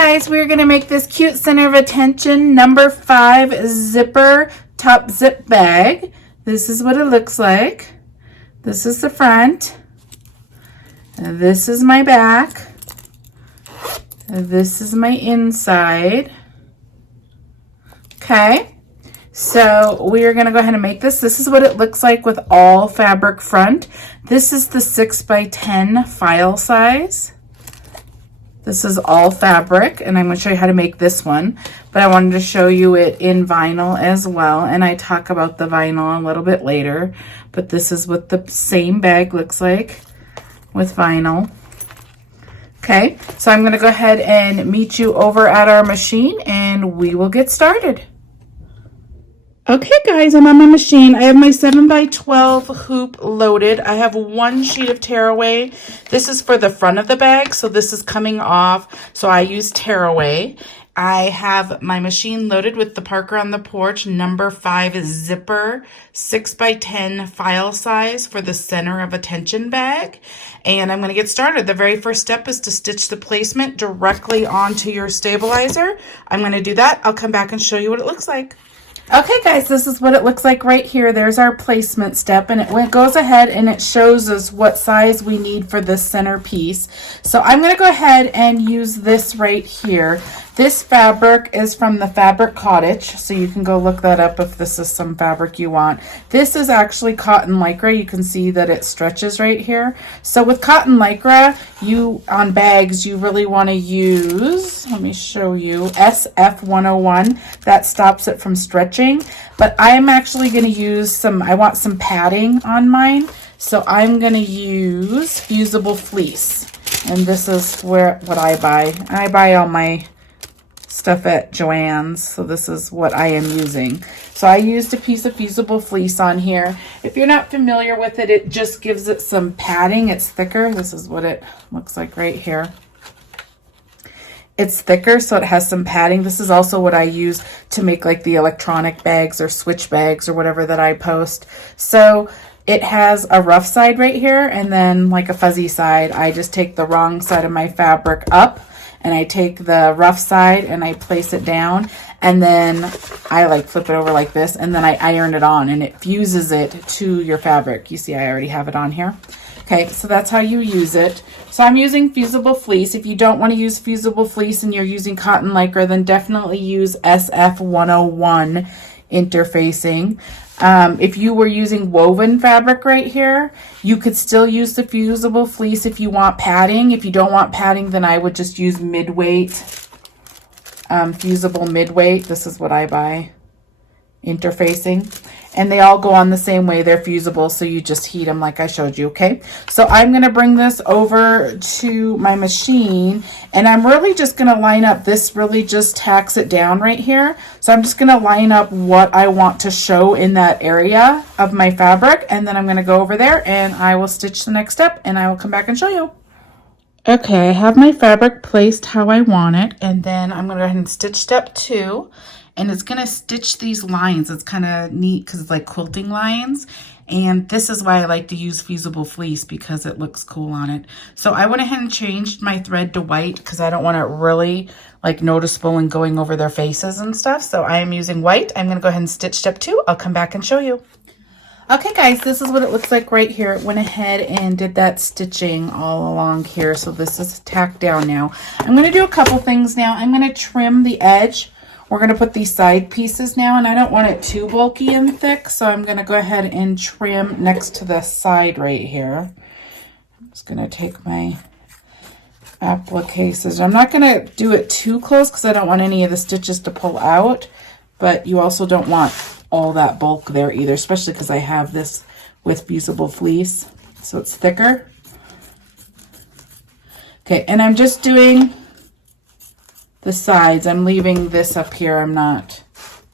guys, we're going to make this cute center of attention number 5 zipper top zip bag. This is what it looks like. This is the front. And this is my back. And this is my inside. Okay. So we are going to go ahead and make this. This is what it looks like with all fabric front. This is the 6x10 file size. This is all fabric, and I'm going to show you how to make this one, but I wanted to show you it in vinyl as well, and I talk about the vinyl a little bit later, but this is what the same bag looks like with vinyl. Okay, so I'm going to go ahead and meet you over at our machine, and we will get started. Okay guys, I'm on my machine. I have my 7x12 hoop loaded. I have 1 sheet of tearaway. This is for the front of the bag, so this is coming off, so I use tearaway. I have my machine loaded with the Parker on the Porch number 5 zipper 6x10 file size for the center of attention bag. And I'm going to get started. The very first step is to stitch the placement directly onto your stabilizer. I'm going to do that. I'll come back and show you what it looks like. Okay guys, this is what it looks like right here. There's our placement step, and it goes ahead and it shows us what size we need for this center piece. So I'm going to go ahead and use this right here. This fabric is from the Fabric Cottage, so you can go look that up if this is some fabric you want. This is actually cotton lycra. You can see that it stretches right here. So with cotton lycra, on bags, you really want to use, let me show you, SF101. That stops it from stretching. But I'm actually going to use I want some padding on mine. So I'm going to use fusible fleece. And this is what I buy. I buy all my stuff at Joann's, so this is what I am using. So I used a piece of fusible fleece on here. If you're not familiar with it, it just gives it some padding. It's thicker. This is what it looks like right here. It's thicker, so it has some padding. This is also what I use to make like the electronic bags or switch bags or whatever that I post. So it has a rough side right here and then like a fuzzy side. I just take the wrong side of my fabric up, and I take the rough side and I place it down, and then I like flip it over like this, and then I iron it on, and it fuses it to your fabric. You see I already have it on here. Okay, so that's how you use it. So I'm using fusible fleece. If you don't want to use fusible fleece and you're using cotton lycra, then definitely use SF101 interfacing. If you were using woven fabric right here, you could still use the fusible fleece if you want padding. If you don't want padding, then I would just use mid-weight, fusible mid-weight. This is what I buy, interfacing. And they all go on the same way. They're fusible, so you just heat them like I showed you, okay? So I'm going to bring this over to my machine, and I'm really just going to line up. This really just tacks it down right here. So I'm just going to line up what I want to show in that area of my fabric, and then I'm going to go over there, and I will stitch the next step, and I will come back and show you. Okay, I have my fabric placed how I want it, and then I'm going to go ahead and stitch step 2. And it's going to stitch these lines. It's kind of neat because it's like quilting lines. And this is why I like to use fusible fleece, because it looks cool on it. So I went ahead and changed my thread to white because I don't want it really like noticeable and going over their faces and stuff. So I am using white. I'm going to go ahead and stitch step 2. I'll come back and show you. Okay guys, this is what it looks like right here. It went ahead and did that stitching all along here. So this is tacked down now. I'm going to do a couple things now. I'm going to trim the edge. We're going to put these side pieces now, and I don't want it too bulky and thick, so I'm going to go ahead and trim next to the side right here. I'm just going to take my applique scissors. I'm not going to do it too close because I don't want any of the stitches to pull out, but you also don't want all that bulk there either, especially because I have this with fusible fleece, so it's thicker. Okay, and I'm just doing the sides. I'm leaving this up here. I'm not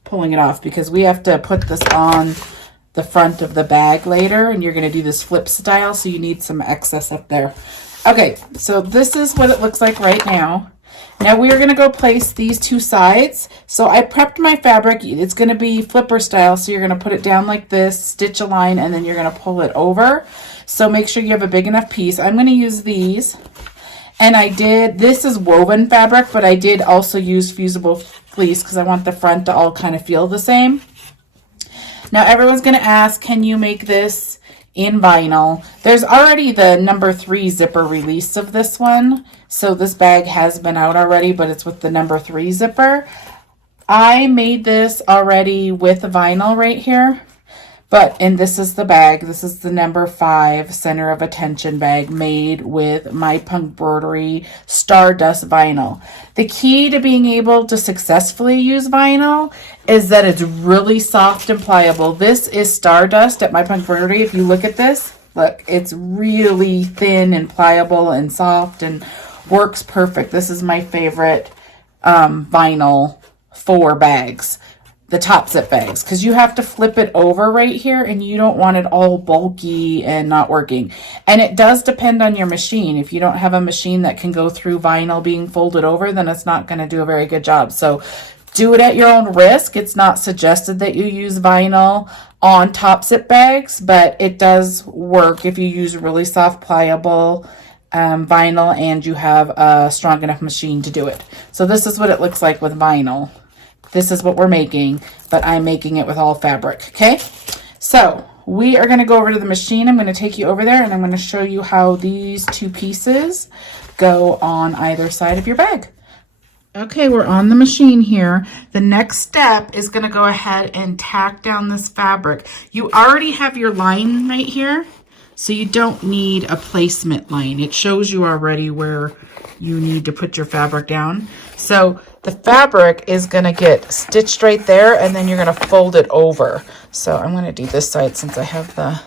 pulling it off because we have to put this on the front of the bag later, and you're going to do this flip style, so you need some excess up there. Okay, so this is what it looks like right now. Now we are going to go place these 2 sides. So I prepped my fabric. It's going to be flipper style, so you're going to put it down like this, stitch a line, and then you're going to pull it over. So make sure you have a big enough piece. I'm going to use these. And this is woven fabric, but I did also use fusible fleece because I want the front to all kind of feel the same. Now everyone's going to ask, can you make this in vinyl? There's already the number 3 zipper release of this one. So this bag has been out already, but it's with the number 3 zipper. I made this already with vinyl right here. And this is the bag. This is the number 5 center of attention bag made with my PUNKBROIDERY Stardust vinyl. The key to being able to successfully use vinyl is that it's really soft and pliable. This is Stardust at my PUNKBROIDERY. If you look at this, look, it's really thin and pliable and soft and works perfect. This is my favorite vinyl for bags. The top zip bags, because you have to flip it over right here and you don't want it all bulky and not working. And it does depend on your machine. If you don't have a machine that can go through vinyl being folded over, then it's not going to do a very good job. So do it at your own risk. It's not suggested that you use vinyl on top zip bags, but it does work if you use really soft, pliable vinyl and you have a strong enough machine to do it. So this is what it looks like with vinyl. This is what we're making, but I'm making it with all fabric, okay? So we are gonna go over to the machine. I'm gonna take you over there and I'm gonna show you how these 2 pieces go on either side of your bag. Okay, we're on the machine here. The next step is gonna go ahead and tack down this fabric. You already have your line right here, so you don't need a placement line. It shows you already where you need to put your fabric down. So the fabric is going to get stitched right there, and then you're going to fold it over. So I'm going to do this side since I have the...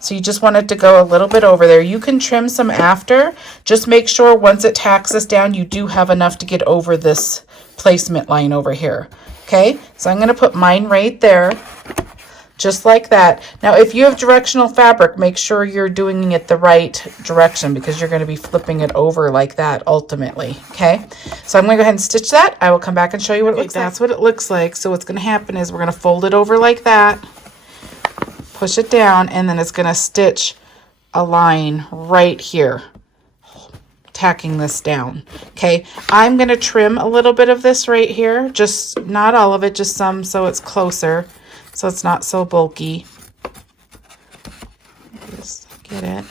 So you just want it to go a little bit over there. You can trim some after. Just make sure once it tacks this down, you do have enough to get over this placement line over here. Okay, so I'm going to put mine right there. Just like that. Now, if you have directional fabric, make sure you're doing it the right direction because you're going to be flipping it over like that ultimately. Okay, so I'm going to go ahead and stitch that. I will come back and show you what it looks like. That's what it looks like. So what's going to happen is we're going to fold it over like that, push it down, and then it's going to stitch a line right here, tacking this down. Okay, I'm going to trim a little bit of this right here, just not all of it, just some, so it's closer. So it's not so bulky. Just get it.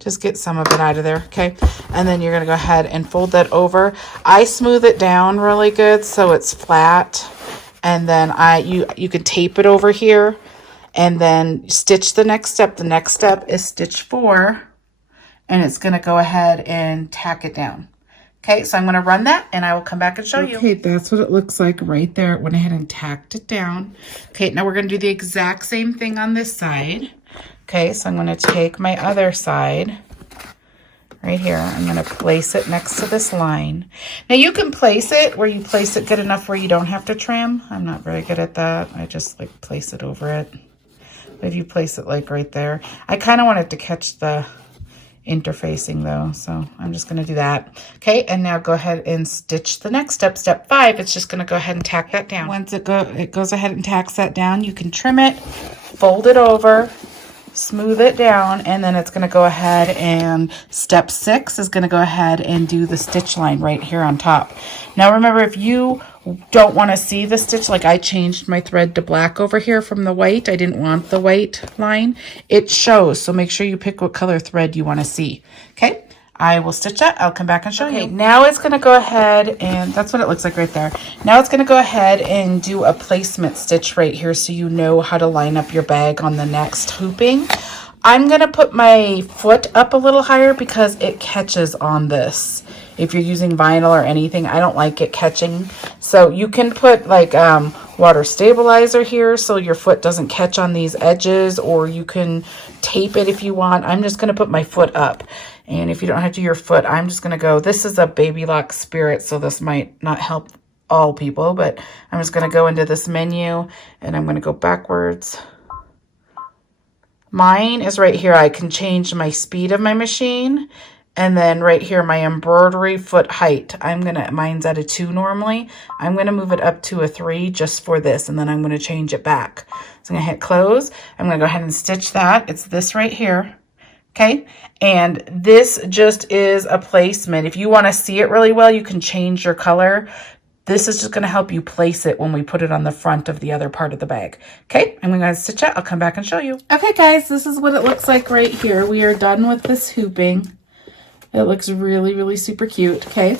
Just get some of it out of there, okay? And then you're gonna go ahead and fold that over. I smooth it down really good so it's flat. And then you can tape it over here and then stitch the next step. The next step is stitch 4, and it's gonna go ahead and tack it down. Okay, so I'm going to run that and I will come back and show you. Okay, that's what it looks like right there. It went ahead and tacked it down. Okay, now we're going to do the exact same thing on this side. Okay, so I'm going to take my other side right here. I'm going to place it next to this line. Now you can place it where you place it good enough where you don't have to trim. I'm not very good at that. I just like place it over it. But if you place it like right there, I kind of want it to catch the interfacing though, so I'm just going to do that. Okay, and now go ahead and stitch the next step, step 5. It's just going to go ahead and tack that down. Once it goes ahead and tacks that down, you can trim it, fold it over, smooth it down, and then it's going to go ahead and step 6 is going to go ahead and do the stitch line right here on top. Now remember, if you don't want to see the stitch, like I changed my thread to black over here from the white. I didn't want the white line. It shows, so make sure you pick what color thread you want to see. Okay, I will stitch that. I'll come back and show you. Now it's going to go ahead and that's what it looks like right there. Now it's going to go ahead and do a placement stitch right here so you know how to line up your bag on the next hooping. I'm going to put my foot up a little higher because it catches on this. If you're using vinyl or anything, I don't like it catching. So you can put like water stabilizer here so your foot doesn't catch on these edges, or you can tape it if you want. I'm just going to put my foot up. And if you don't have to your foot, I'm just going to go, this is a Baby Lock Spirit, so this might not help all people, but I'm just going to go into this menu and I'm going to go backwards. Mine is right here. I can change my speed of my machine, And then right here, my embroidery foot height, mine's at a 2 normally. I'm gonna move it up to a 3 just for this, and then I'm gonna change it back. So I'm gonna hit close. I'm gonna go ahead and stitch that. It's this right here, okay? And this just is a placement. If you wanna see it really well, you can change your color. This is just gonna help you place it when we put it on the front of the other part of the bag. Okay, I'm gonna stitch it. I'll come back and show you. Okay guys, this is what it looks like right here. We are done with this hooping. It looks really, really super cute, okay?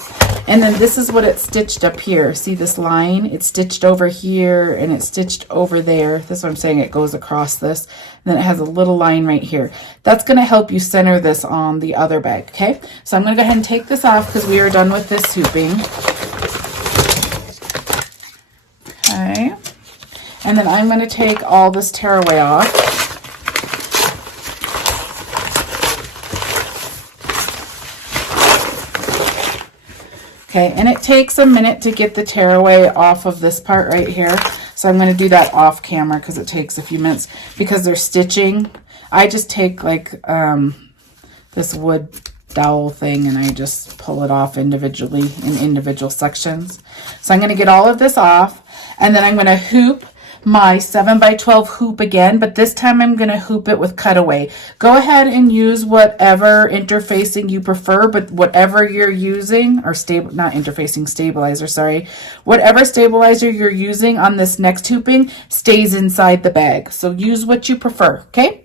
And then this is what it's stitched up here. See this line? It's stitched over here and it's stitched over there. That's what I'm saying, it goes across this. And then it has a little line right here. That's gonna help you center this on the other bag, okay? So I'm gonna go ahead and take this off because we are done with this hooping. Okay. And then I'm gonna take all this tearaway off. Okay, and it takes a minute to get the tearaway off of this part right here. So I'm going to do that off camera because it takes a few minutes because they're stitching. I just take like this wood dowel thing and I just pull it off individually in individual sections. So I'm going to get all of this off and then I'm going to hoop my 7x12 hoop again, but this time I'm going to hoop it with cutaway. Go ahead and use whatever interfacing you prefer, but whatever you're using, or not interfacing, stabilizer, sorry. Whatever stabilizer you're using on this next hooping stays inside the bag. So use what you prefer, okay?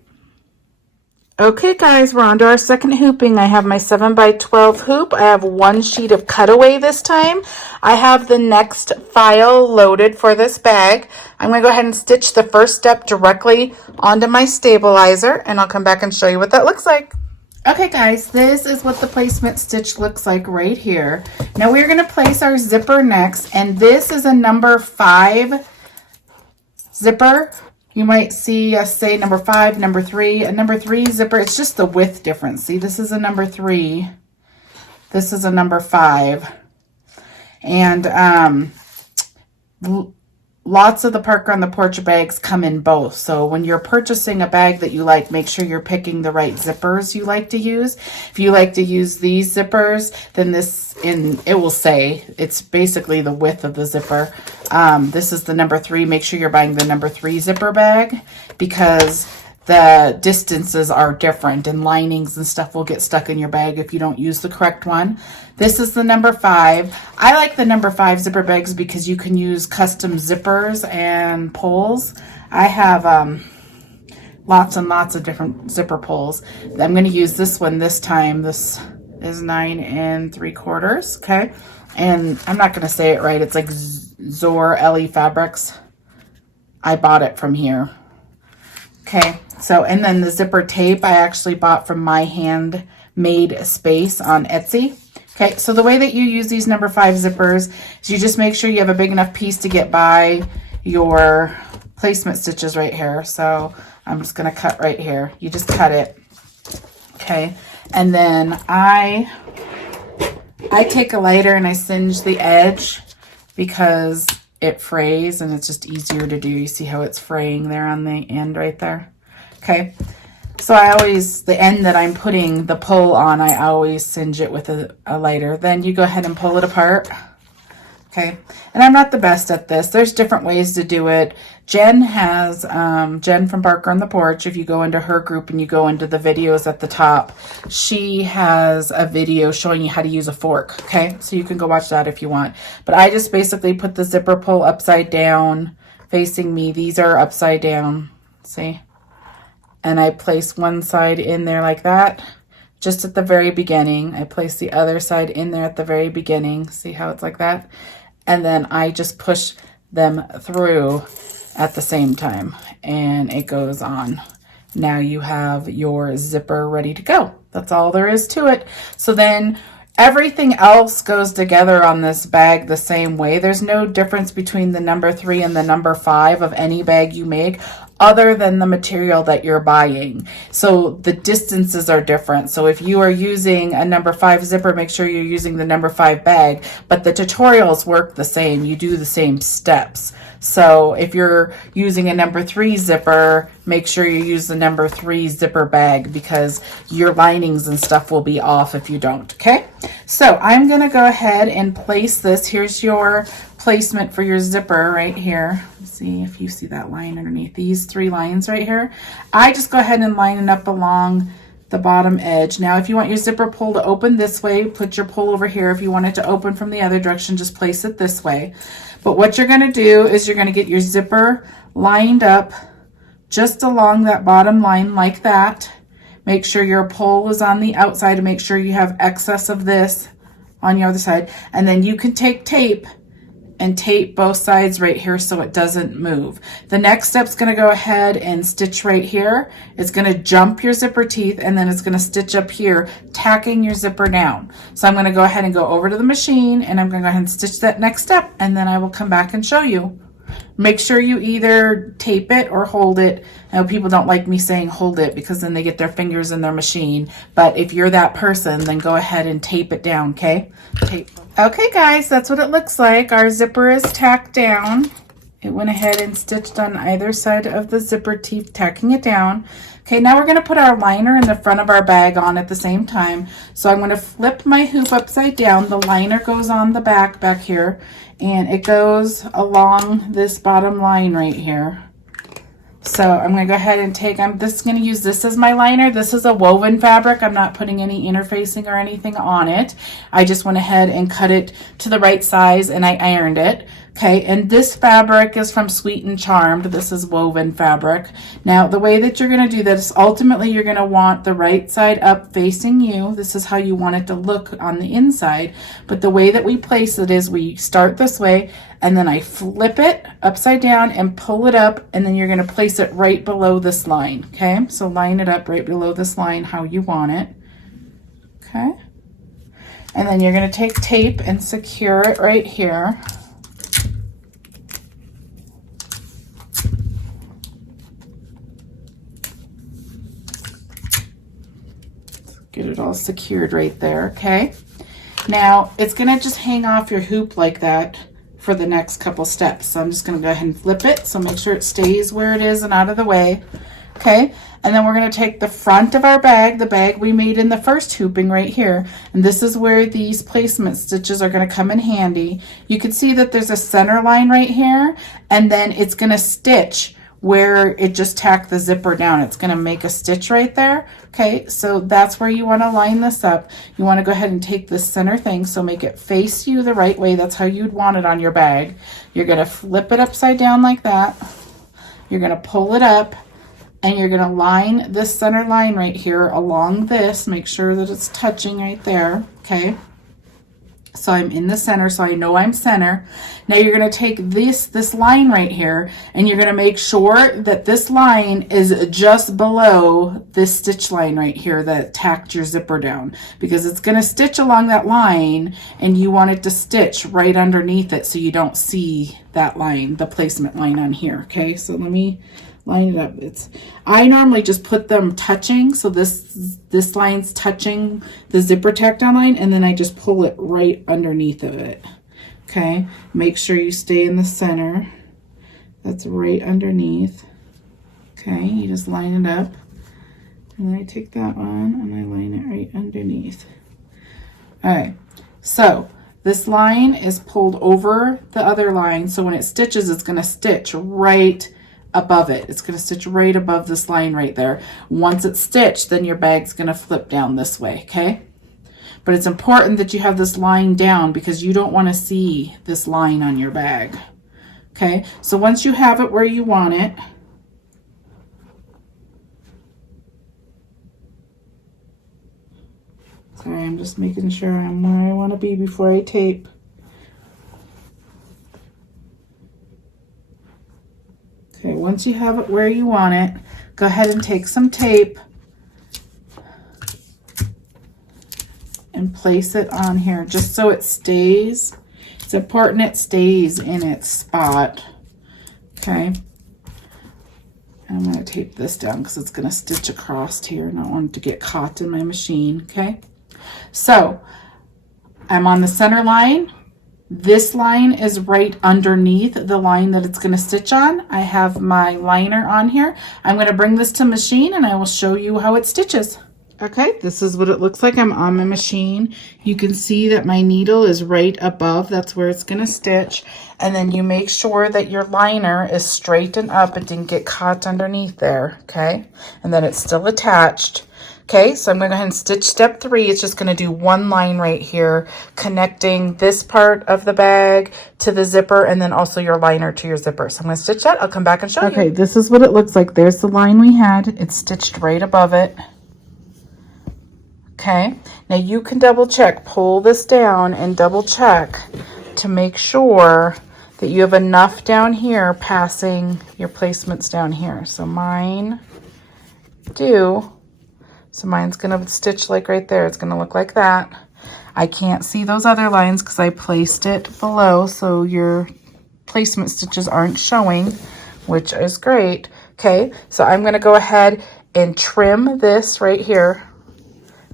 Okay guys, we're on to our second hooping. I have my 7x12 hoop. I have one sheet of cutaway this time. I have the next file loaded for this bag. I'm going to go ahead and stitch the first step directly onto my stabilizer and I'll come back and show you what that looks like. Okay guys, this is what the placement stitch looks like right here. Now we're going to place our zipper next, and this is a number 5 zipper. You might see us say number 5, number 3, a number 3 zipper. It's just the width difference. See, this is a number 3. This is a number 5. And lots of the Parker on the Porch bags come in both. So when you're purchasing a bag that you like, make sure you're picking the right zippers you like to use. If you like to use these zippers, then it will say it's basically the width of the zipper. This is the number 3. Make sure you're buying the number 3 zipper bag because the distances are different and linings and stuff will get stuck in your bag if you don't use the correct one. This is the number 5. I like the number 5 zipper bags because you can use custom zippers and pulls. I have lots and lots of different zipper pulls. I'm going to use this one this time. This is 9 3/4, okay? And I'm not going to say it right. It's like Zor LE Fabrics. I bought it from here. Okay, so, and then the zipper tape I actually bought from My Handmade Space on Etsy. Okay, so the way that you use these number 5 zippers is you just make sure you have a big enough piece to get by your placement stitches right here. So I'm just going to cut right here. You just cut it. Okay, and then I take a lighter and I singe the edge because it frays and it's just easier to do. You see how it's fraying there on the end right there? Okay, so the end that I'm putting the pull on, I always singe it with a lighter. Then you go ahead and pull it apart. Okay, and I'm not the best at this. There's different ways to do it. Jen from Parker on the Porch, if you go into her group and you go into the videos at the top, she has a video showing you how to use a fork, okay? So you can go watch that if you want. But I just basically put the zipper pull upside down, facing me. These are upside down, see? And I place one side in there like that, just at the very beginning. I place the other side in there at the very beginning. See how it's like that? And then I just push them through at the same time and it goes on. Now you have your zipper ready to go. That's all there is to it. So then everything else goes together on this bag the same way. There's no difference between the number 3 and the number 5 of any bag you make. other than the material that you're buying. So the distances are different. So if you are using a number 5 zipper, make sure you're using the number 5 bag, but the tutorials work the same. You do the same steps. So if you're using a number 3 zipper, make sure you use the number 3 zipper bag, because your linings and stuff will be off if you don't, okay? So I'm gonna go ahead and place this. Here's your placement for your zipper right here. Let's see if you see that line underneath these 3 lines right here. I just go ahead and line it up along the bottom edge. Now, if you want your zipper pull to open this way, put your pull over here. If you want it to open from the other direction, just place it this way. But what you're gonna do is you're gonna get your zipper lined up just along that bottom line like that. Make sure your pull is on the outside to make sure you have excess of this on your other side. And then you can take tape and tape both sides right here so it doesn't move. The next step's gonna go ahead and stitch right here. It's gonna jump your zipper teeth, and then it's gonna stitch up here, tacking your zipper down. So I'm gonna go ahead and go over to the machine, and I'm gonna go ahead and stitch that next step, and then I will come back and show you. Make sure you either tape it or hold it. I know people don't like me saying hold it because then they get their fingers in their machine. But if you're that person, then go ahead and tape it down, okay? Tape. Okay, guys, that's what it looks like. Our zipper is tacked down. It went ahead and stitched on either side of the zipper teeth, tacking it down. Okay, now we're going to put our liner in the front of our bag on at the same time. So I'm going to flip my hoop upside down. The liner goes on the back here, and it goes along this bottom line right here. So I'm going to go ahead and take, I'm just going to use this as my liner. This is a woven fabric. I'm not putting any interfacing or anything on it. I just went ahead and cut it to the right size, and I ironed it. Okay, and this fabric is from Sweet and Charmed. This is woven fabric. Now, the way that you're going to do this, ultimately you're going to want the right side up facing you. This is how you want it to look on the inside. But the way that we place it is we start this way, and then I flip it upside down and pull it up, and then you're going to place it right below this line. Okay, so line it up right below this line how you want it. Okay, and then you're going to take tape and secure it right here. Get it all secured right there, okay? Now, it's gonna just hang off your hoop like that for the next couple steps. So I'm just gonna go ahead and flip it, so make sure it stays where it is and out of the way, okay? And then we're gonna take the front of our bag, the bag we made in the first hooping right here, and this is where these placement stitches are gonna come in handy. You can see that there's a center line right here, and then it's gonna stitch where it just tacked the zipper down. It's going to make a stitch right there. Okay, so that's where you want to line this up. You want to go ahead and take this center thing, so make it face you the right way. That's how you'd want it on your bag. You're going to flip it upside down like that. You're going to pull it up, and you're going to line this center line right here along this. Make sure that it's touching right there. Okay, so I'm in the center, so I know I'm center. Now you're going to take this line right here, and you're going to make sure that this line is just below this stitch line right here that tacked your zipper down, because it's going to stitch along that line, and you want it to stitch right underneath it so you don't see that line, the placement line on here. Okay, so let me line it up. I normally just put them touching, so this line's touching the zipper tack down line, and then I just pull it right underneath of it. Okay, make sure you stay in the center. That's right underneath. Okay, you just line it up, and then I take that one and I line it right underneath. All right, so this line is pulled over the other line, so when it stitches, it's going to stitch right above it. It's going to stitch right above this line right there. Once it's stitched, then your bag's going to flip down this way, okay? But it's important that you have this line down, because you don't want to see this line on your bag, okay? So once you have it where you want it, sorry, I'm just making sure I'm where I want to be before I tape. Okay, once you have it where you want it, go ahead and take some tape and place it on here just so it stays. It's important it stays in its spot. Okay. I'm going to tape this down because it's going to stitch across here and I don't want it to get caught in my machine, okay? So I'm on the center line. This line is right underneath the line that it's going to stitch on. I have my liner on here. I'm going to bring this to machine and I will show you how it stitches. Okay, this is what it looks like. I'm on my machine. You can see that my needle is right above. That's where it's going to stitch. And then you make sure that your liner is straightened up. It didn't get caught underneath there, okay? And then it's still attached. Okay, so I'm going to go ahead and stitch step 3. It's just going to do one line right here, connecting this part of the bag to the zipper and then also your liner to your zipper. So I'm going to stitch that. I'll come back and show you. Okay, this is what it looks like. There's the line we had. It's stitched right above it. Okay, now you can double check, pull this down and double check to make sure that you have enough down here passing your placements down here. So mine do. So mine's going to stitch like right there. It's going to look like that. I can't see those other lines because I placed it below, so your placement stitches aren't showing, which is great. Okay, so I'm going to go ahead and trim this right here.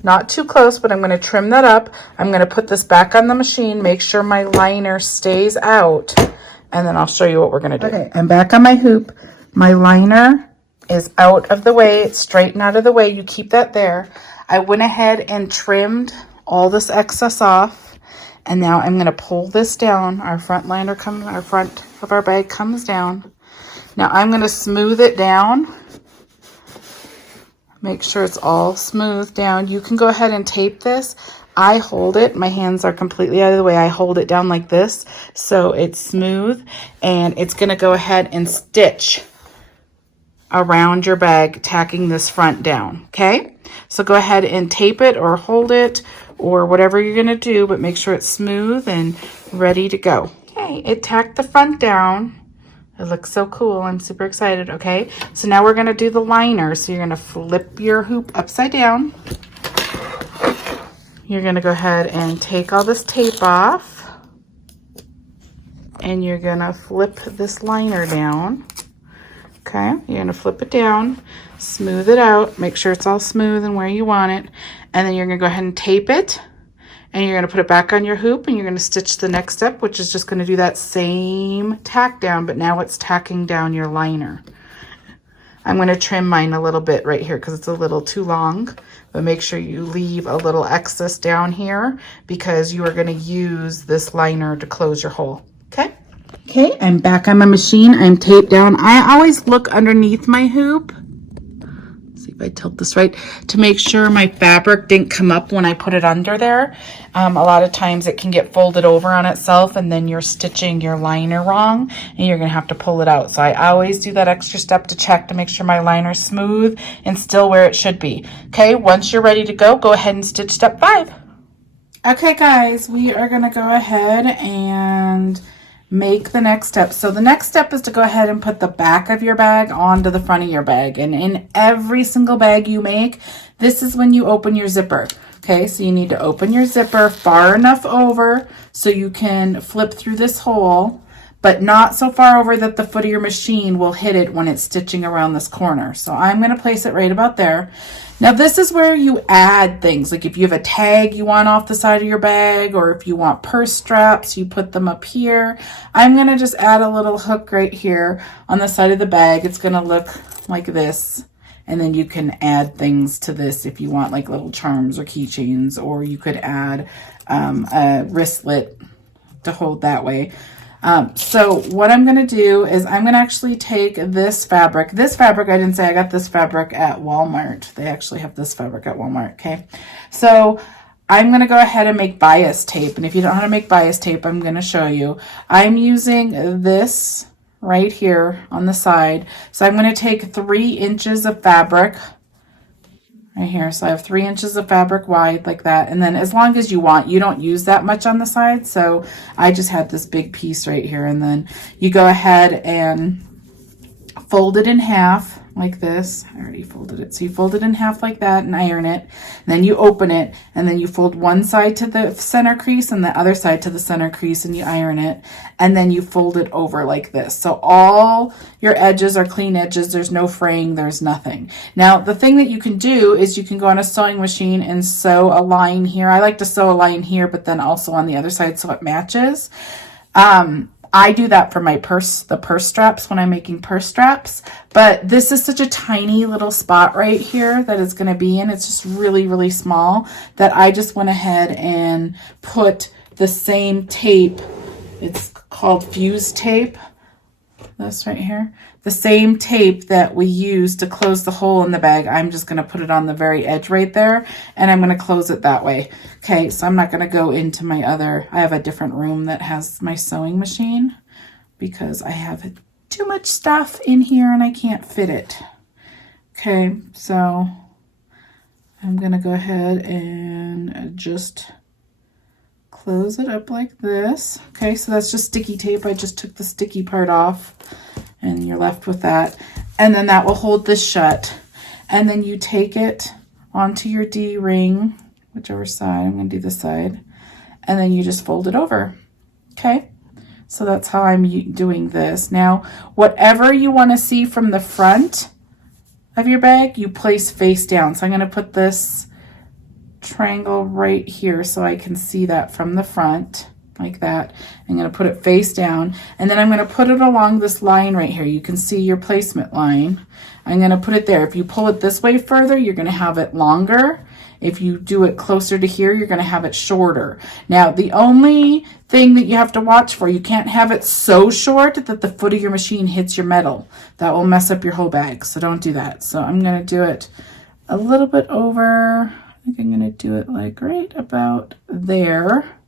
Not too close, but I'm going to trim that up. I'm going to put this back on the machine, make sure my liner stays out, and then I'll show you what we're going to do. Okay, I'm back on my hoop. My liner is out of the way. It's straightened out of the way. You keep that there. I went ahead and trimmed all this excess off, and now I'm going to pull this down. Our front liner comes, our front of our bag comes down. Now I'm going to smooth it down. Make sure it's all smooth down. You can go ahead and tape this. I hold it. My hands are completely out of the way. I hold it down like this so it's smooth, and it's going to go ahead and stitch around your bag, tacking this front down. Okay, so go ahead and tape it or hold it or whatever you're going to do, but make sure it's smooth and ready to go. Okay, it tacked the front down. It looks so cool. I'm super excited. Okay, so now we're going to do the liner. So you're going to flip your hoop upside down. You're going to go ahead and take all this tape off, and you're going to flip this liner down. Okay, you're going to flip it down, smooth it out, make sure it's all smooth and where you want it, and then you're going to go ahead and tape it, and you're going to put it back on your hoop, and you're going to stitch the next step, which is just going to do that same tack down, but now it's tacking down your liner. I'm going to trim mine a little bit right here because it's a little too long, but make sure you leave a little excess down here because you are going to use this liner to close your hole. Okay? Okay, I'm back on my machine. I'm taped down. I always look underneath my hoop. Let's see if I tilt this right to make sure my fabric didn't come up when I put it under there. A lot of times it can get folded over on itself and then you're stitching your liner wrong and you're going to have to pull it out. So I always do that extra step to check to make sure my liner's smooth and still where it should be. Okay, once you're ready to go ahead and stitch step 5. Okay guys, we are going to go ahead and make the next step. So the next step is to go ahead and put the back of your bag onto the front of your bag. And in every single bag you make, this is when you open your zipper. Okay, so you need to open your zipper far enough over so you can flip through this hole, but not so far over that the foot of your machine will hit it when it's stitching around this corner. So I'm going to place it right about there. Now this is where you add things, like if you have a tag you want off the side of your bag, or if you want purse straps, you put them up here. I'm going to just add a little hook right here on the side of the bag. It's going to look like this. And then you can add things to this if you want, like little charms or keychains, or you could add a wristlet to hold that way. So what I'm going to do is I'm going to actually take this fabric. This fabric, I didn't say I got this fabric at Walmart. They actually have this fabric at Walmart, okay? So I'm going to go ahead and make bias tape. And if you don't know how to make bias tape, I'm going to show you. I'm using this right here on the side. So I'm going to take 3 inches of fabric right here. So I have 3 inches of fabric wide like that. And then as long as you want, you don't use that much on the side. So I just had this big piece right here. And then you go ahead and fold it in half like this. I already folded it. So you fold it in half like that and iron it. And then you open it, and then you fold one side to the center crease and the other side to the center crease, and you iron it. And then you fold it over like this. So all your edges are clean edges. There's no fraying. There's nothing. Now, the thing that you can do is you can go on a sewing machine and sew a line here. I like to sew a line here, but then also on the other side so it matches. I do that for my the purse straps when I'm making purse straps, but this is such a tiny little spot right here that it's going to be in. It's just really, really small that I just went ahead and put the same tape. It's called fuse tape. This right here. The same tape that we use to close the hole in the bag, I'm just going to put it on the very edge right there, and I'm going to close it that way. Okay, so I'm not going to go into my other, I have a different room that has my sewing machine because I have too much stuff in here and I can't fit it. Okay, so I'm going to go ahead and just close it up like this. Okay, so that's just sticky tape. I just took the sticky part off, and you're left with that. And then that will hold this shut. And then you take it onto your D-ring, whichever side. I'm going to do this side. And then you just fold it over. Okay, so that's how I'm doing this. Now, whatever you want to see from the front of your bag, you place face down. So I'm going to put this triangle right here so I can see that from the front like that. I'm going to put it face down, and then I'm going to put it along this line right here. You can see your placement line. I'm going to put it there. If you pull it this way further, you're going to have it longer. If you do it closer to here, you're going to have it shorter. Now, the only thing that you have to watch for, you can't have it so short that the foot of your machine hits your metal. That will mess up your whole bag, so don't do that. So I'm going to do it a little bit over. I think I'm going to do it like right about there.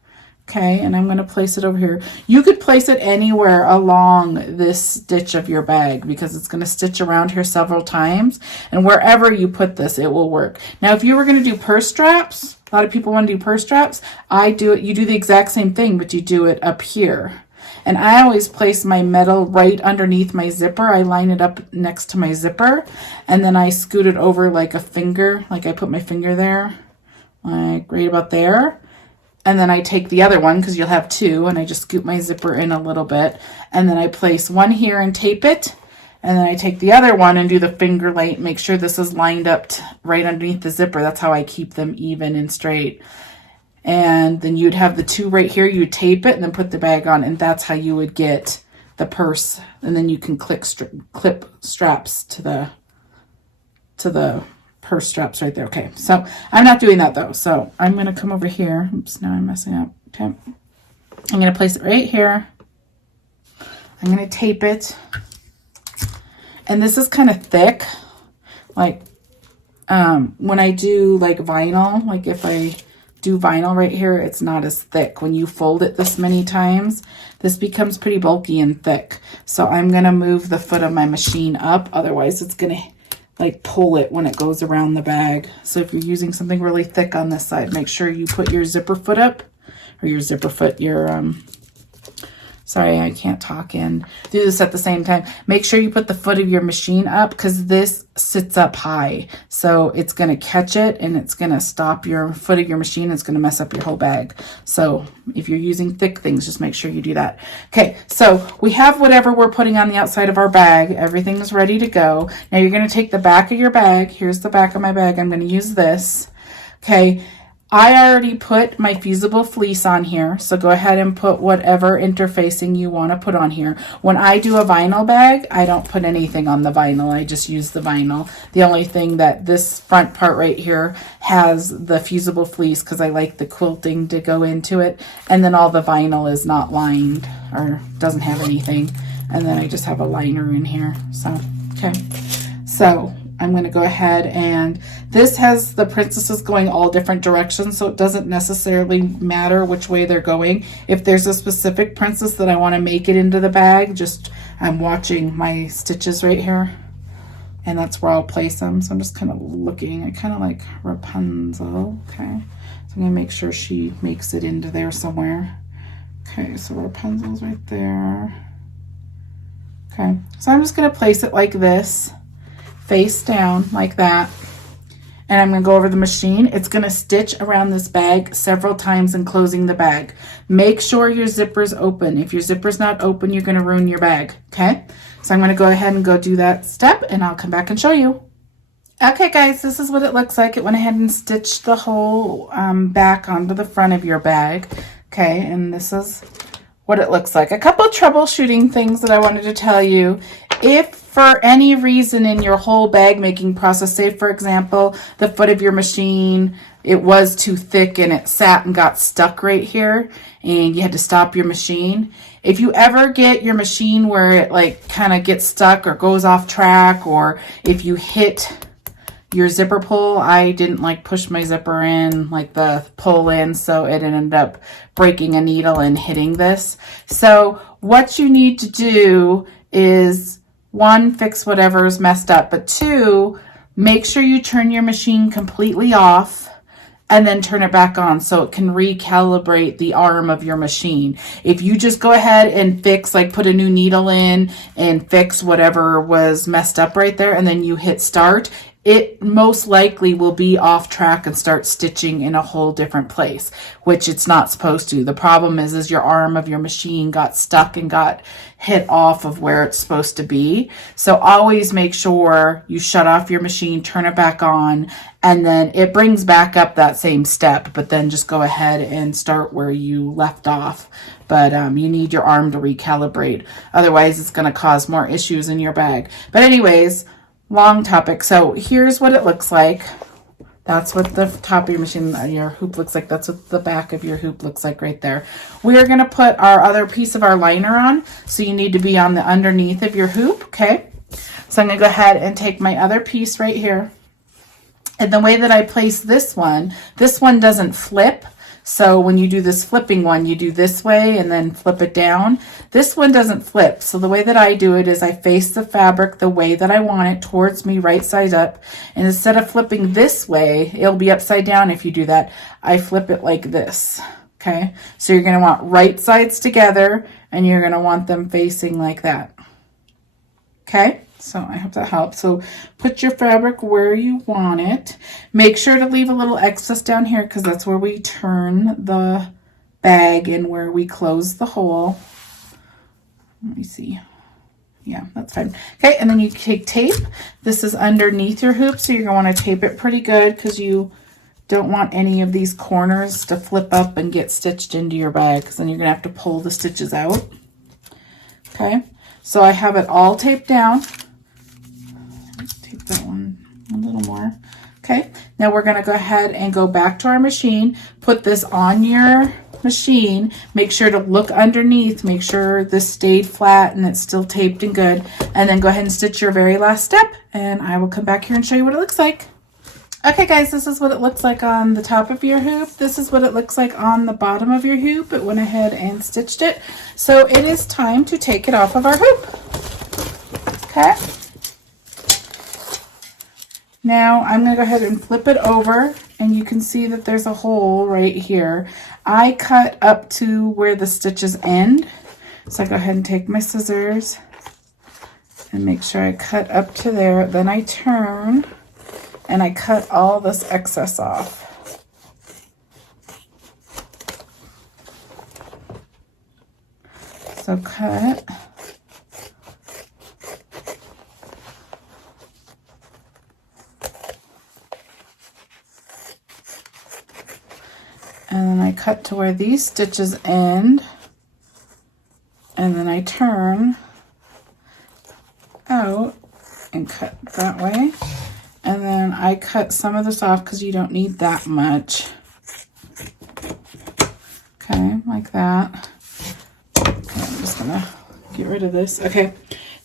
Okay, and I'm going to place it over here. You could place it anywhere along this stitch of your bag because it's going to stitch around here several times, and wherever you put this, it will work. Now, if you were going to do purse straps, a lot of people want to do purse straps. I do it. You do the exact same thing, but you do it up here. And I always place my metal right underneath my zipper. I line it up next to my zipper, and then I scoot it over like a finger, like I put my finger there, like right about there. And then I take the other one, because you'll have two, and I just scoop my zipper in a little bit. And then I place one here and tape it. And then I take the other one and do the finger light, make sure this is lined up right underneath the zipper. That's how I keep them even and straight. And then you'd have the two right here. You would tape it and then put the bag on. And that's how you would get the purse. And then you can clip straps to the purse straps right there. Okay, so I'm not doing that though. So I'm going to come over here. Oops, now I'm messing up. Okay. I'm going to place it right here. I'm going to tape it. And this is kind of thick. Like when I do like vinyl, like if I do vinyl right here, it's not as thick. When you fold it this many times, this becomes pretty bulky and thick. So I'm going to move the foot of my machine up. Otherwise, it's going to like pull it when it goes around the bag. So if you're using something really thick on this side, make sure you put your zipper foot up, or your zipper foot, your, sorry, I can't talk and do this at the same time. Make sure you put the foot of your machine up, because this sits up high. So it's going to catch it and it's going to stop your foot of your machine. It's going to mess up your whole bag. So if you're using thick things, just make sure you do that. Okay, so we have whatever we're putting on the outside of our bag. Everything is ready to go. Now you're going to take the back of your bag. Here's the back of my bag. I'm going to use this. Okay. I already put my fusible fleece on here, so go ahead and put whatever interfacing you want to put on here. When I do a vinyl bag, I don't put anything on the vinyl. I just use the vinyl. The only thing that this front part right here has the fusible fleece, because I like the quilting to go into it, and then all the vinyl is not lined or doesn't have anything, and then I just have a liner in here. So, okay. So I'm going to go ahead, and this has the princesses going all different directions, so it doesn't necessarily matter which way they're going. If there's a specific princess that I want to make it into the bag, just I'm watching my stitches right here, and that's where I'll place them. So I'm just kind of looking. I kind of like Rapunzel. Okay, so I'm going to make sure she makes it into there somewhere. Okay, so Rapunzel's right there. Okay, so I'm just going to place it like this, face down like that. And I'm going to go over the machine. It's going to stitch around this bag several times and closing the bag. Make sure your zipper's open. If your zipper's not open, you're going to ruin your bag, okay? So I'm going to go ahead and go do that step, and I'll come back and show you. Okay, guys, this is what it looks like. It went ahead and stitched the whole back onto the front of your bag, okay? And this is what it looks like. A couple troubleshooting things that I wanted to tell you. If for any reason in your whole bag making process, say for example, the foot of your machine, it was too thick and it sat and got stuck right here and you had to stop your machine. If you ever get your machine where it like kind of gets stuck or goes off track, or if you hit your zipper pull, I didn't like push my zipper in, like the pull in, so it ended up breaking a needle and hitting this. So what you need to do is, one, fix whatever's messed up, but two, make sure you turn your machine completely off and then turn it back on so it can recalibrate the arm of your machine. If you just go ahead and fix, like put a new needle in and fix whatever was messed up right there, and then you hit start, it most likely will be off track and start stitching in a whole different place, which it's not supposed to. The problem is your arm of your machine got stuck and got hit off of where it's supposed to be. So always make sure you shut off your machine, turn it back on, and then it brings back up that same step, but then just go ahead and start where you left off. But you need your arm to recalibrate. Otherwise, it's going to cause more issues in your bag. But anyways, long topic. So here's what it looks like. That's what the top of your machine, your hoop looks like. That's what the back of your hoop looks like right there. We are going to put our other piece of our liner on. So you need to be on the underneath of your hoop. Okay. So I'm going to go ahead and take my other piece right here. And the way that I place this one doesn't flip. So when you do this flipping one, you do this way and then flip it down. This one doesn't flip. So the way that I do it is I face the fabric the way that I want it, towards me, right side up. And instead of flipping this way, it'll be upside down if you do that. I flip it like this. Okay. So you're going to want right sides together and you're going to want them facing like that. Okay. So I hope that helps. So put your fabric where you want it. Make sure to leave a little excess down here because that's where we turn the bag and where we close the hole. Let me see. Yeah, that's fine. Okay, and then you take tape. This is underneath your hoop, so you're going to want to tape it pretty good because you don't want any of these corners to flip up and get stitched into your bag, because then you're going to have to pull the stitches out. Okay, so I have it all taped down. Tape that one a little more. Okay, now we're going to go ahead and go back to our machine. Put this on your machine. Make sure to look underneath. Make sure this stayed flat and it's still taped and good. And then go ahead and stitch your very last step. And I will come back here and show you what it looks like. Okay, guys, this is what it looks like on the top of your hoop. This is what it looks like on the bottom of your hoop. It went ahead and stitched it. So it is time to take it off of our hoop. Okay. Now I'm going to go ahead and flip it over, and you can see that there's a hole right here. I cut up to where the stitches end. So I go ahead and take my scissors and make sure I cut up to there. Then I turn and I cut all this excess off. So cut. And then I cut to where these stitches end, and then I turn out and cut that way. And then I cut some of this off because you don't need that much. Okay, like that. Okay, I'm just gonna get rid of this. Okay,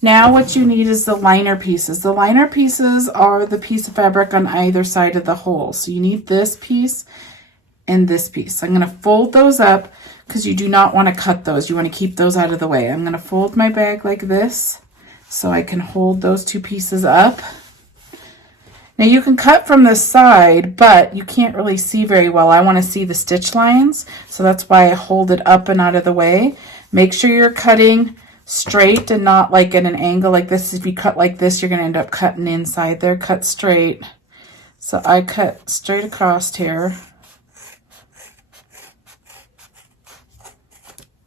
now what you need is the liner pieces. The liner pieces are the piece of fabric on either side of the hole. So you need this piece and this piece. I'm going to fold those up because you do not want to cut those. You want to keep those out of the way. I'm going to fold my bag like this so I can hold those two pieces up. Now you can cut from this side, but you can't really see very well. I want to see the stitch lines, so that's why I hold it up and out of the way. Make sure you're cutting straight and not like at an angle like this. If you cut like this, you're going to end up cutting inside there. Cut straight. So I cut straight across here.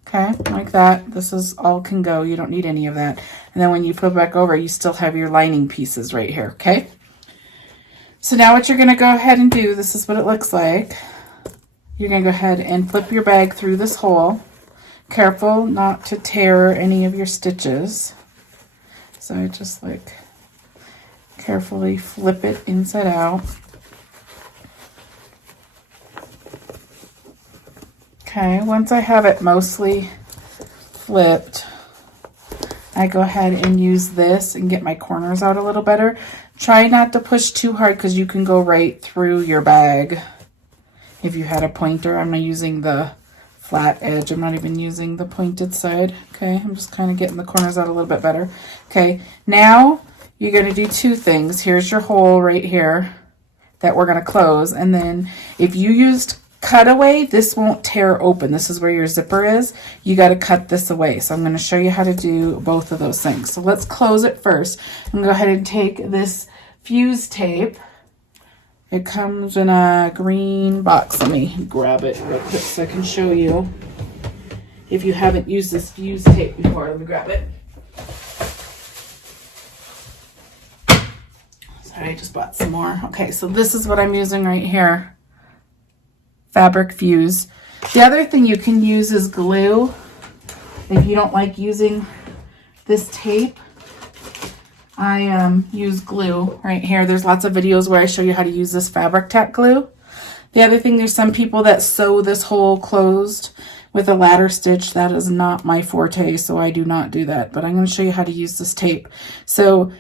Okay, like that. This is all can go. You don't need any of that. And then when you flip back over, you still have your lining pieces right here, okay? So now what you're going to go ahead and do, this is what it looks like. You're going to go ahead and flip your bag through this hole. Careful not to tear any of your stitches. So I just like carefully flip it inside out. Okay, once I have it mostly flipped, I go ahead and use this and get my corners out a little better. Try not to push too hard because you can go right through your bag. If you had a pointer, I'm not using the flat edge. I'm not even using the pointed side. Okay, I'm just kind of getting the corners out a little bit better. Okay, now you're going to do two things. Here's your hole right here that we're going to close. And then if you used cutaway, this won't tear open. This is where your zipper is. You got to cut this away. So I'm going to show you how to do both of those things. So let's close it first. I'm going to go ahead and take this fuse tape. It comes in a green box. Let me grab it real quick so I can show you. If you haven't used this fuse tape before, let me grab it. Sorry, I just bought some more. Okay, so this is what I'm using right here. Fabric fuse. The other thing you can use is glue. If you don't like using this tape, I use glue right here. There's lots of videos where I show you how to use this fabric tack glue. The other thing, there's some people that sew this hole closed with a ladder stitch. That is not my forte, so I do not do that. But I'm going to show you how to use this tape. So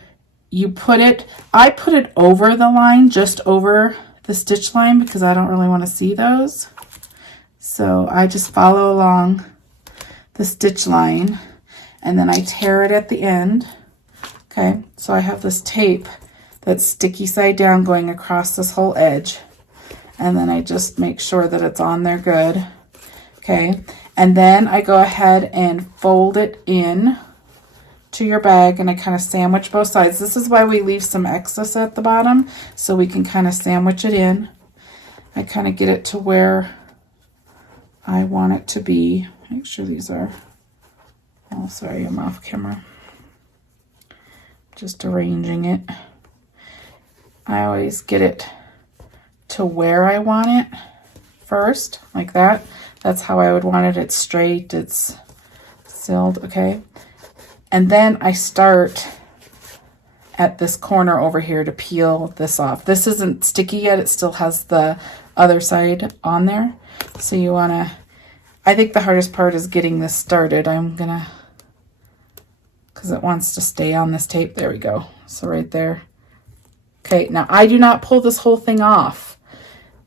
you put it, I put it over the line, just over the stitch line, because I don't really want to see those. So I just follow along the stitch line and then I tear it at the end. Okay, so I have this tape that's sticky side down going across this whole edge, and then I just make sure that it's on there good. Okay, and then I go ahead and fold it in to your bag, and I kind of sandwich both sides. This is why we leave some excess at the bottom, so we can kind of sandwich it in. I kind of get it to where I want it to be. Make sure these are, oh sorry, I'm off camera. Just arranging it. I always get it to where I want it first, like that. That's how I would want it. It's straight, it's sealed, okay? And then I start at this corner over here to peel this off. This isn't sticky yet. It still has the other side on there. So you want to, I think the hardest part is getting this started. I'm going to, because it wants to stay on this tape. There we go. So right there. Okay, now I do not pull this whole thing off.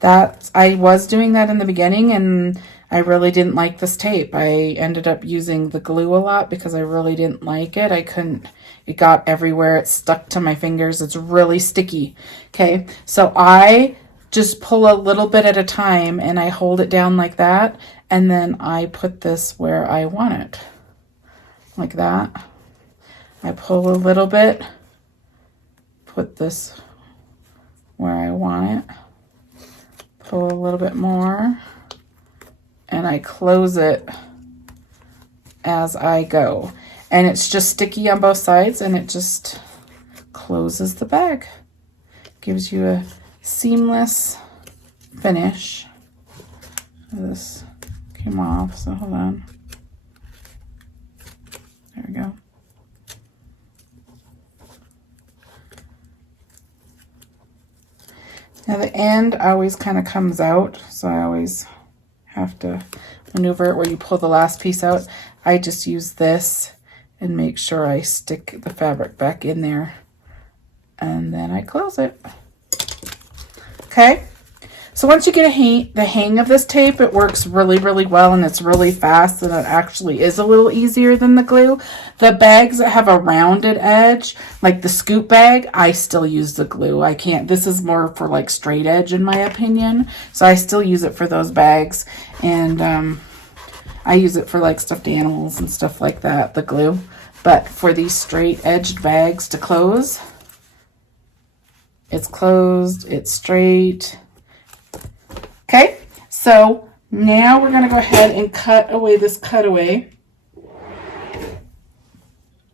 I was doing that in the beginning, and I really didn't like this tape. I ended up using the glue a lot because I really didn't like it. I couldn't, it got everywhere. It stuck to my fingers. It's really sticky. Okay, so I just pull a little bit at a time and I hold it down like that. And then I put this where I want it, like that. I pull a little bit, put this where I want it, pull a little bit more, and I close it as I go. And it's just sticky on both sides, and it just closes the bag. Gives you a seamless finish. This came off, so hold on. There we go. Now the end always kind of comes out, so I always have to maneuver it where you pull the last piece out. I just use this and make sure I stick the fabric back in there, and then I close it. Okay, so once you get the hang of this tape, it works really, really well, and it's really fast, and it actually is a little easier than the glue. The bags that have a rounded edge, like the scoop bag, I still use the glue. I can't, this is more for like straight edge in my opinion, so I still use it for those bags. And I use it for like stuffed animals and stuff like that, the glue. But for these straight edged bags to close, it's closed, it's straight. Okay, so now we're gonna go ahead and cut away this cutaway.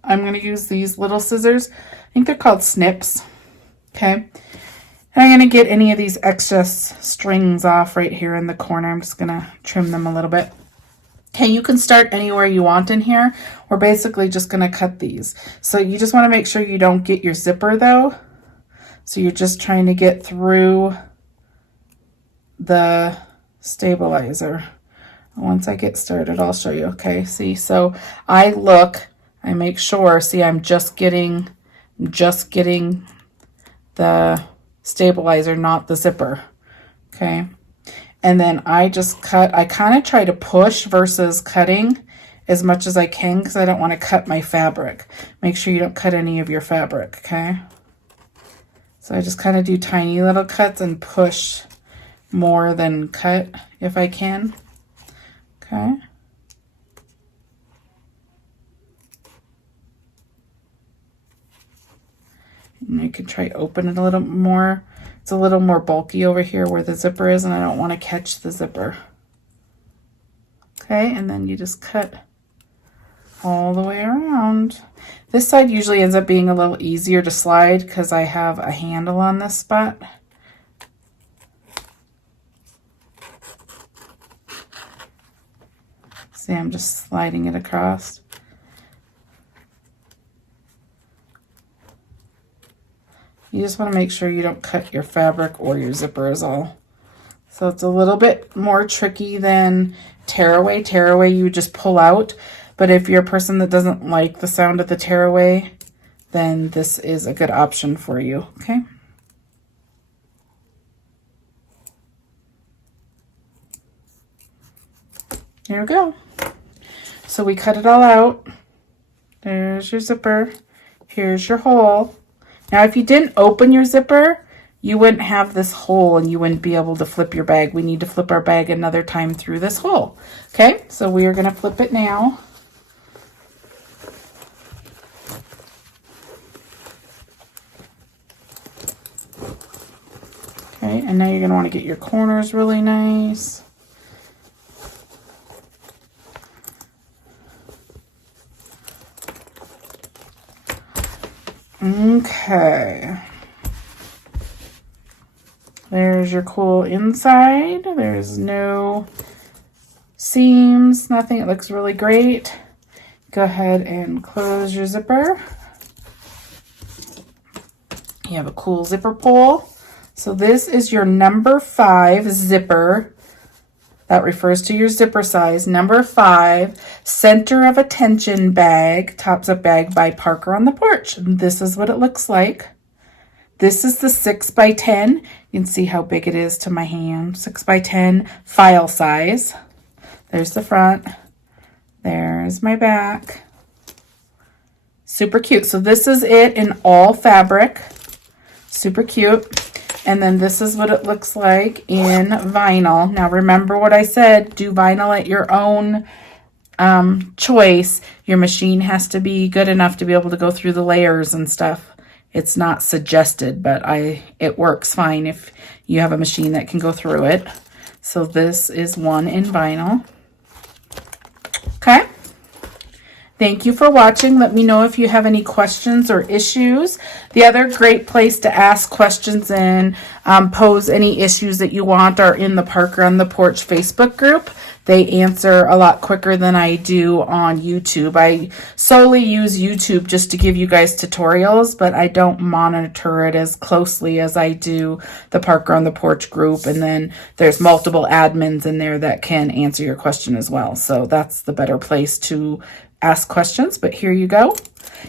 I'm gonna use these little scissors. I think they're called snips. Okay, and I'm gonna get any of these excess strings off right here in the corner. I'm just gonna trim them a little bit. Okay, you can start anywhere you want in here. We're basically just gonna cut these. So you just wanna make sure you don't get your zipper though. So you're just trying to get through the stabilizer. Once I get started, I'll show you. Okay, see, so I make sure, see, I'm just getting the stabilizer, not the zipper. Okay, and then I just cut. I kind of try to push versus cutting as much as I can because I don't want to cut my fabric. Make sure you don't cut any of your fabric, okay? So I just kind of do tiny little cuts and push more than cut if I can, okay? And I can try open it a little more. It's a little more bulky over here where the zipper is, and I don't want to catch the zipper. Okay, and then you just cut all the way around. This side usually ends up being a little easier to slide because I have a handle on this spot. See, I'm just sliding it across. You just want to make sure you don't cut your fabric or your zipper is all. So it's a little bit more tricky than tearaway. Tearaway you would just pull out. But if you're a person that doesn't like the sound of the tearaway, then this is a good option for you, okay? Here we go. So we cut it all out. There's your zipper. Here's your hole. Now, if you didn't open your zipper, you wouldn't have this hole and you wouldn't be able to flip your bag. We need to flip our bag another time through this hole. Okay, so we are going to flip it now. Okay, and now you're going to want to get your corners really nice. Okay. There's your cool inside. There's no seams, nothing. It looks really great. Go ahead and close your zipper. You have a cool zipper pull. So this is your number 5 zipper. That refers to your zipper size. Number 5, center of attention bag, tops up bag by Parker on the Porch. And this is what it looks like. This is the 6x10. You can see how big it is to my hand. 6x10 file size. There's the front. There's my back. Super cute. So this is it in all fabric. Super cute. And then this is what it looks like in vinyl. Now remember what I said, do vinyl at your own choice. Your machine has to be good enough to be able to go through the layers and stuff. It's not suggested, but it works fine if you have a machine that can go through it. So this is one in vinyl. Okay. Thank you for watching. Let me know if you have any questions or issues. The other great place to ask questions and pose any issues that you want are in the Parker on the Porch Facebook group. They answer a lot quicker than I do on YouTube. I solely use YouTube just to give you guys tutorials, but I don't monitor it as closely as I do the Parker on the Porch group. And then there's multiple admins in there that can answer your question as well. So that's the better place to ask questions, but here you go.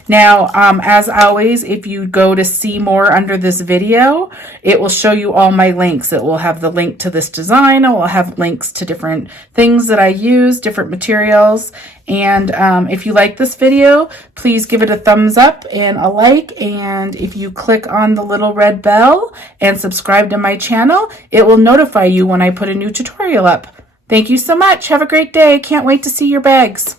Now, as always, if you go to see more under this video, it will show you all my links. It will have the link to this design. It will have links to different things that I use, different materials. And if you like this video, please give it a thumbs up and a like. And if you click on the little red bell and subscribe to my channel, it will notify you when I put a new tutorial up. Thank you so much. Have a great day. Can't wait to see your bags.